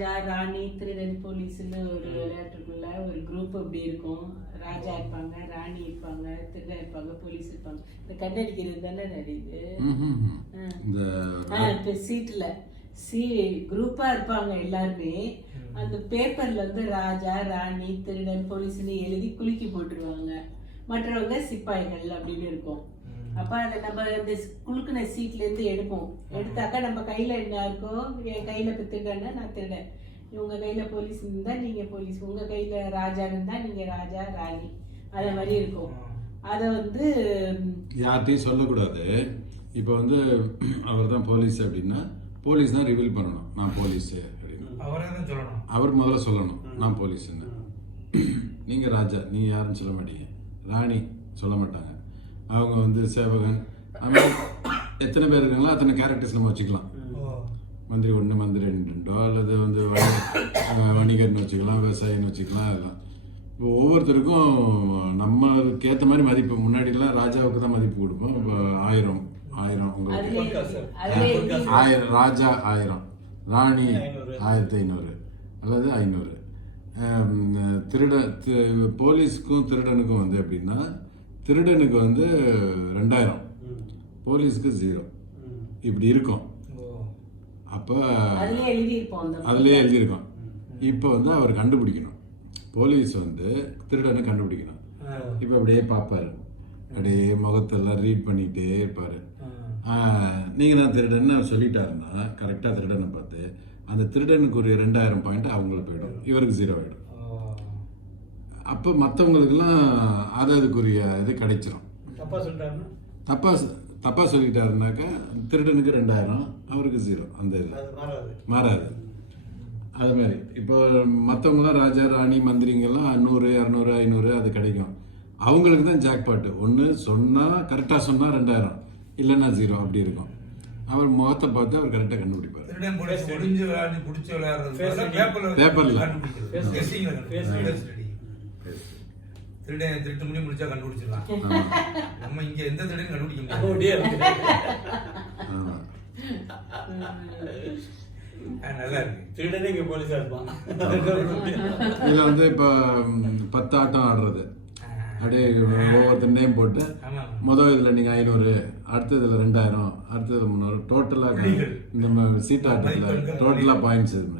ராஜா ராணி திருடன் போலீஸ்னு ஒரு விளையாட்டுக்குள்ள ஒரு குரூப் அப்படி இருக்கும். ராஜா இருப்பாங்க ராணி இருப்பாங்க திருடன் இருப்பாங்க போலீஸ் இருப்பாங்க. இந்த கண்டடிக்கிறது தானே நடிது இப்போ சீட்டில் சீ குரூப்பாக இருப்பாங்க எல்லாருமே. அந்த பேப்பரில் வந்து ராஜா ராணி திருடன் போலீஸ்னு எழுதி குலுக்கி போட்டுருவாங்க. மற்றவங்க சிப்பாய்கள் அப்படின்னு இருக்கும். அப்ப அதை நம்ம அந்த குலுக்குன சீட்ல இருந்து எடுப்போம். எடுத்தாக்கா நம்ம கையில என்ன இருக்கோ என் கையில இப்ப திருடன்னா நான் திருடன். உங்க கையில போலீஸ் இருந்தா நீங்க போலீஸ் உங்க கையில ராஜா இருந்தா நீங்க ராஜா ராணி. அத மாதிரி இருக்கும். அத வந்து ம், யார்கிட்டையும் சொல்லக்கூடாது. இப்போ வந்து அவர் தான் போலீஸ் அப்படின்னா போலீஸ் தான் ரிவீல் பண்ணணும். நான் போலீஸ் அப்படின்னு. அவரே தான் சொல்லணும். அவர் முதல்ல சொல்லணும். நான் போலீஸ்ன்னு. நீங்க ராஜா நீங்க யாருன்னு சொல்ல மாட்டீங்க. ராணி சொல்ல மாட்டாங்க. அவங்க வந்து சேவகன். எத்தனை பேர் இருக்காங்களோ அத்தனை கேரக்டர்ஸ் நம்ம வச்சுக்கலாம். மந்திரி ஒன்று மந்திரி ரெண்டோ அல்லது வந்து வணிகர்னு வச்சுக்கலாம் விவசாயின்னு வச்சுக்கலாம் அதெல்லாம். இப்போ ஒவ்வொருத்தருக்கும் நம்மளுக்கு ஏற்ற மாதிரி மதிப்பு. முன்னாடிலாம் ராஜாவுக்கு தான் மதிப்பு கொடுப்போம். இப்போ ஆயிரம் ஆயிரம் உங்களுக்கு ஆயிரம் ராஜா ஆயிரம் ராணி ஆயிரத்தி ஐநூறு அல்லது ஐநூறு. திருட போலீஸ்க்கும் திருடனுக்கும் வந்து எப்படின்னா திருடனுக்கு வந்து ரெண்டாயிரம். போலீஸ்க்கு ஜீரோ. இப்படி இருக்கும். அப்போ அதுலயே எழுதியிருக்கோம். இப்போ வந்து அவர் கண்டுபிடிக்கணும். போலீஸ் வந்து திருடனை கண்டுபிடிக்கணும். இப்போ அப்படியே பார்ப்பாரு. அப்படியே முகத்தெல்லாம் ரீட் பண்ணிக்கிட்டே இருப்பார். நீங்கள் தான் திருடன்னு அவர் சொல்லிட்டாருன்னா கரெக்டாக திருடனை பார்த்து அந்த திருடனுக்குரிய ரெண்டாயிரம் பாயிண்ட் அவங்களுக்கு போயிடும். இவருக்கு ஜீரோ ஆகிடும் அப்போ மற்றவங்களுக்கெல்லாம் அது அதுக்குரிய இது கிடைச்சிரும். தப்பா சொல்லிட்டாருன்னா? தப்பாக தப்பாக சொல்லிட்டாருனாக்கா திருடனுக்கு ரெண்டாயிரம் அவருக்கு ஜீரோ அந்த இது. மாறாது. மாறாது. அது மாதிரி. இப்போ மற்றவங்களாம் ராஜா ராணி மந்திரிங்கெல்லாம் நூறு இரநூறு ஐநூறு அது கிடைக்கும். அவங்களுக்கு தான் ஜாக்பாட்டு ஒன்று சொன்னால் கரெக்டாக சொன்னால் ரெண்டாயிரம். இல்லைன்னா ஜீரோ அப்படி இருக்கும். அவர் முகத்தை பார்த்து அவர் கரெக்டாக கண்டுபிடிப்பார். திருடன் போலீஸ் ஒளிஞ்சு விளையாடி புடிச்சு விளையாடுறது பேப்பர்ல பேப்பர்ல. திருடன் திருட்டு முடி முடிச்சா கண்டுபிடிச்சிடலாம். நம்ம இங்க எந்த திருடையும் கண்டுபிடிக்க முடியாது. நல்லா இருக்கு. திருடனே இங்க போலீஸா இருப்பான். இதில் வந்து இப்போ பத்து ஆட்டம் ஆடுறது. அப்படியே ஒவ்வொருத்தர் நேம் போட்டு முதல் இதில் நீங்கள் ஐநூறு அடுத்த இதில் ரெண்டாயிரம் அடுத்தது முந்நூறு டோட்டலாக. இந்த சீட் ஆட்டத்தில் மதிப்பெண்கள். டோட்டலாக பாயிண்ட்ஸ் இது மாதிரி